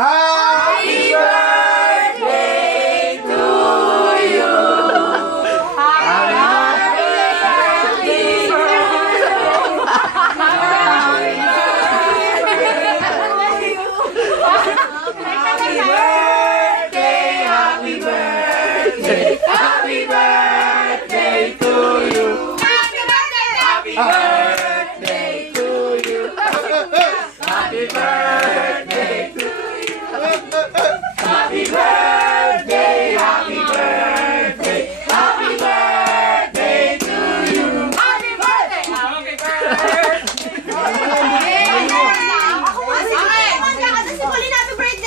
Happy birthday to you. Happy birthday to you. Happy birthday to you. Happy birthday to you. Happy birthday, happy birthday, happy birthday to you. Happy birthday, happy birthday.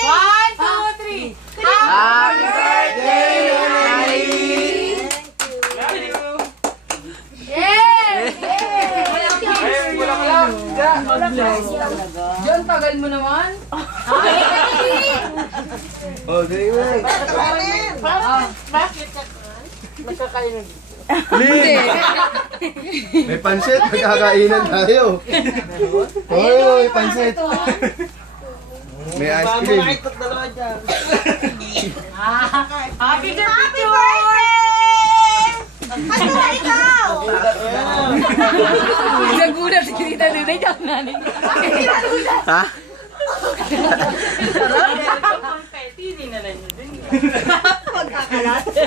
One, two, three. Happy birthday, Nani. Love you. John, tagal mo naman. Oh, sige mo. May pansit, magkakainan tayo. Hoy, may pansit. May ice cream. Happy birthday! Ano ba ikaw? Nagulat si Tita Lunay, diyan nanin. Ha? Confetti, hindi na lang yun.